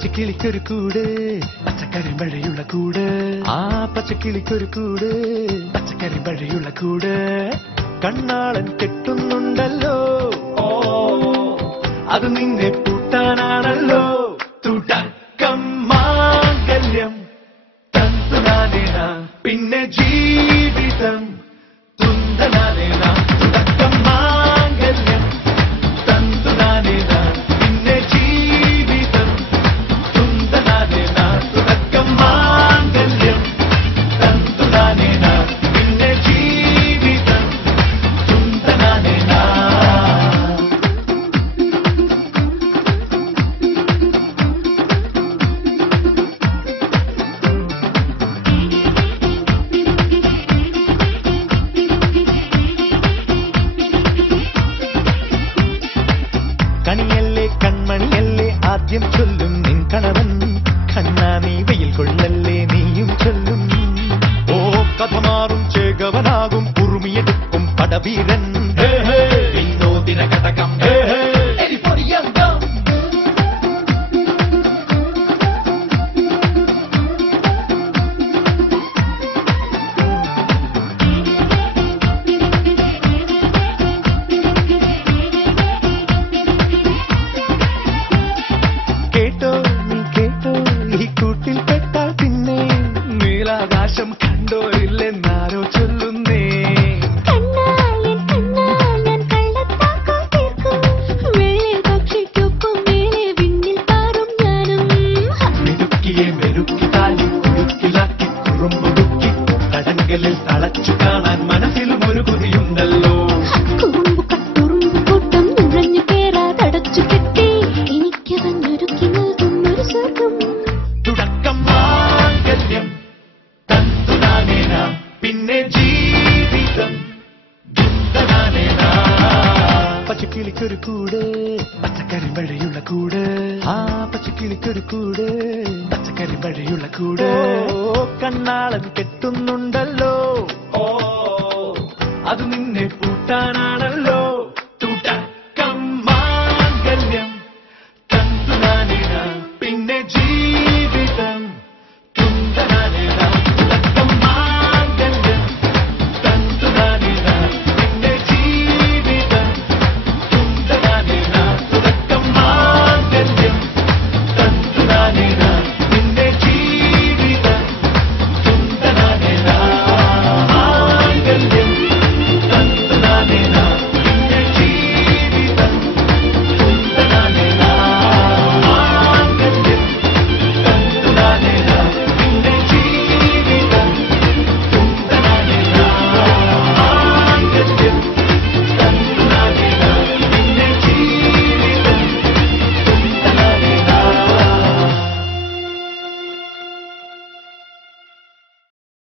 പച്ചക്കിളിക്കൊരു കൂട് പച്ചക്കറി മഴയുള്ള കൂട് ആ പച്ചക്കിളിക്കൊരു കൂട് പച്ചക്കറി മഴയുള്ള കൂട് കണ്ണാളൻ കെട്ടുന്നുണ്ടല്ലോ അത് നിന്നെ പൂട്ടാനാണല്ലോ തുടക്കം മാംഗല്യം തന്തുനാനേന പിന്നെ ജീവിതം തുന്തനാനേന തുടക്കം മാംഗല്യം തന്തുനാനേന പിന്നെ ജീവിതം തുന്തനാനേന തുടക്കം മാംഗല്യം തന്തുനാനേന പിന്നെ ജീവിതം തുന്തനാനേന. കണിയല്ലേ കൺമണിയല്ലേ ആദ്യം ചൊല്ലും നിൻ കണവൻ കണ്ണാ നീ വെയിൽ കൊള്ളല്ലേ നീയും ചൊല്ലും ഓ കഥ മാറും ചേകവനാകും ഉറുമിയെടുക്കും പടവീരൻ വിനോദിന കടകം ആകാശം കണ്ടോരില്ലെന്നാരോ ചൊല്ലുന്നേ മെരുക്കിയെ മെരുക്കി താലി കുടുക്കിലാക്കി കുറുമ്പുടുക്കി തടങ്കലിൽ തളച്ചു കാണാൻ മനസ്സിലും ഒരു കൊതിയുണ്ടല്ലോ കൂട്ടം നിറഞ്ഞു കേറാതടച്ചു കെട്ടി എനിക്കതഞ്ഞൊരുക്കി നൽകുന്നൊരു സ്വർഗം തുടക്കം മാംഗല്യം തന്തുനാനേന പിന്നെ ജീവിതം തുന്തനാനേന പച്ചക്കിളിക്കൊരു കൂട് പച്ചക്കറി മഴയുള്ള കൂട് ആ പച്ചക്കിളിക്കൊരു കൂട് പച്ചക്കറി മഴയുള്ള കൂട് കണ്ണാളൻ കെട്ടുന്നുണ്ടല്ലോ അത് നിന്നെ പൂട്ടാനാണല്ലോ